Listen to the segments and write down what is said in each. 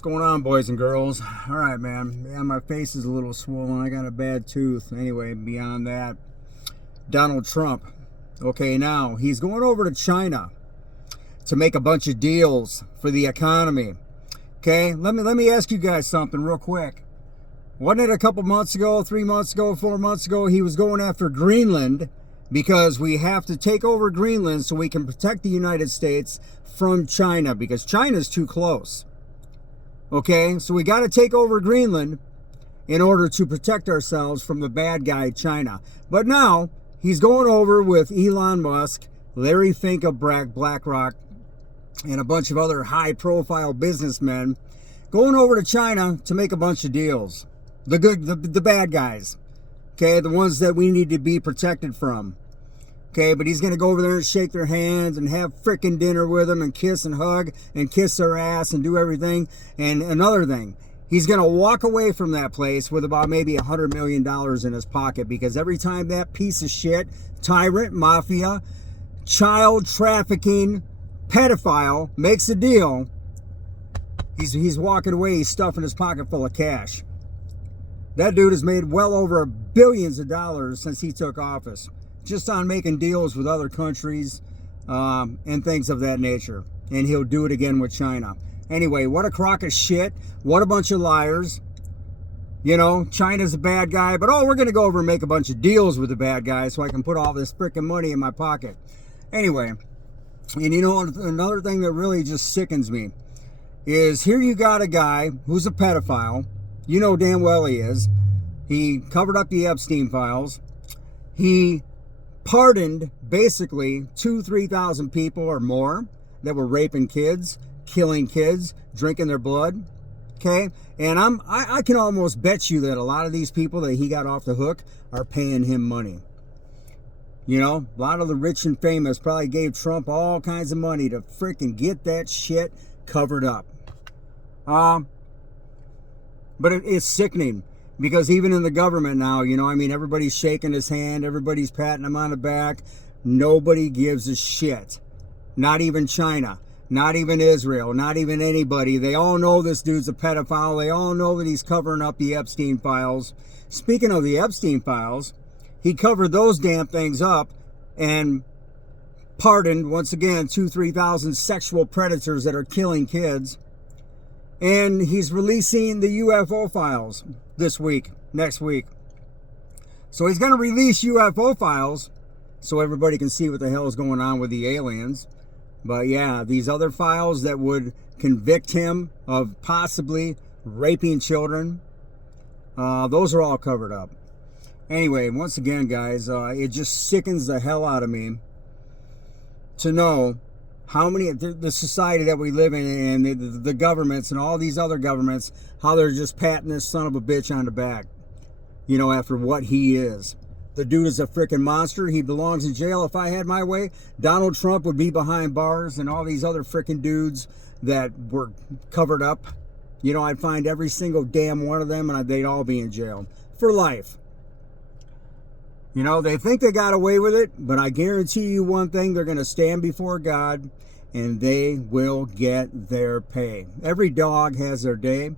What's going on, boys and girls? All right, man. Yeah, my face is a little swollen. I got a bad tooth. Anyway, beyond that, Donald Trump. Okay, now he's going over to China to make a bunch of deals for the economy. Okay, let me ask you guys something real quick. Wasn't it a couple months ago, 3 months ago, 4 months ago, he was going after Greenland because we have to take over Greenland so we can protect the United States from China because China's too close. Okay, so we got to take over Greenland in order to protect ourselves from the bad guy China. But now he's going over with Elon Musk, Larry Fink of BlackRock, and a bunch of other high-profile businessmen going over to China to make a bunch of deals. The bad guys. Okay, the ones that we need to be protected from. Okay, but he's going to go over there and shake their hands and have frickin' dinner with them and kiss and hug and kiss their ass and do everything. And another thing, he's going to walk away from that place with about maybe $100 million in his pocket because every time that piece of shit, tyrant, mafia, child trafficking, pedophile makes a deal, he's walking away, he's stuffing his pocket full of cash. That dude has made well over billions of dollars since he took office. Just on making deals with other countries and things of that nature. And he'll do it again with China. Anyway, what a crock of shit. What a bunch of liars. You know, China's a bad guy, but we're going to go over and make a bunch of deals with the bad guy so I can put all this freaking money in my pocket. Anyway, and you know, another thing that really just sickens me is here you got a guy who's a pedophile. You know damn well he is. He covered up the Epstein files. He pardoned basically 2,000-3,000 people or more that were raping kids, killing kids, drinking their blood. Okay, and I can almost bet you that a lot of these people that he got off the hook are paying him money. You know, a lot of the rich and famous probably gave Trump all kinds of money to freaking get that shit covered up. But it's sickening. Because even in the government now, you know, I mean, everybody's shaking his hand. Everybody's patting him on the back. Nobody gives a shit. Not even China. Not even Israel. Not even anybody. They all know this dude's a pedophile. They all know that he's covering up the Epstein files. Speaking of the Epstein files, he covered those damn things up and pardoned, once again, 2,000-3,000 sexual predators that are killing kids. And he's releasing the UFO files this week, next week. So he's going to release UFO files so everybody can see what the hell is going on with the aliens. But yeah, these other files that would convict him of possibly raping children, those are all covered up. Anyway, once again, guys, it just sickens the hell out of me to know how many, the society that we live in and the governments and all these other governments, how they're just patting this son of a bitch on the back, you know, after what he is. The dude is a freaking monster. He belongs in jail. If I had my way, Donald Trump would be behind bars and all these other freaking dudes that were covered up. You know, I'd find every single damn one of them and they'd all be in jail for life. You know, they think they got away with it, but I guarantee you one thing, they're going to stand before God and they will get their pay. Every dog has their day.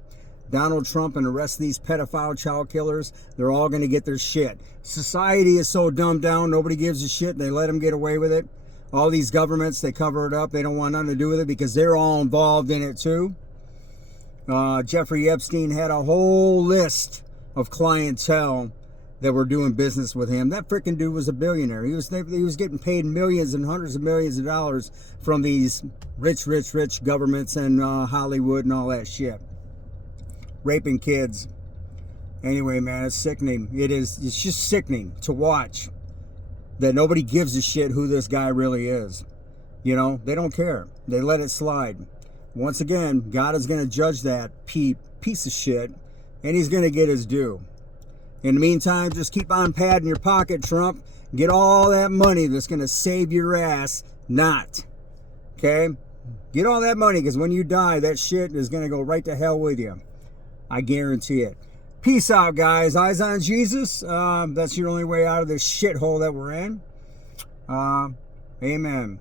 Donald Trump and the rest of these pedophile child killers, they're all going to get their shit. Society is so dumbed down, nobody gives a shit. They let them get away with it. All these governments, they cover it up. They don't want nothing to do with it because they're all involved in it too. Jeffrey Epstein had a whole list of clientele that were doing business with him. That freaking dude was a billionaire. He was getting paid millions and hundreds of millions of dollars from these rich governments and Hollywood and all that shit. Raping kids. Anyway, man, it's sickening. It's just sickening to watch that nobody gives a shit who this guy really is. You know, they don't care. They let it slide. Once again, God is going to judge that piece of shit and he's going to get his due. In the meantime, just keep on padding your pocket, Trump. Get all that money that's going to save your ass not. Okay? Get all that money because when you die, that shit is going to go right to hell with you. I guarantee it. Peace out, guys. Eyes on Jesus. That's your only way out of this shithole that we're in. Amen.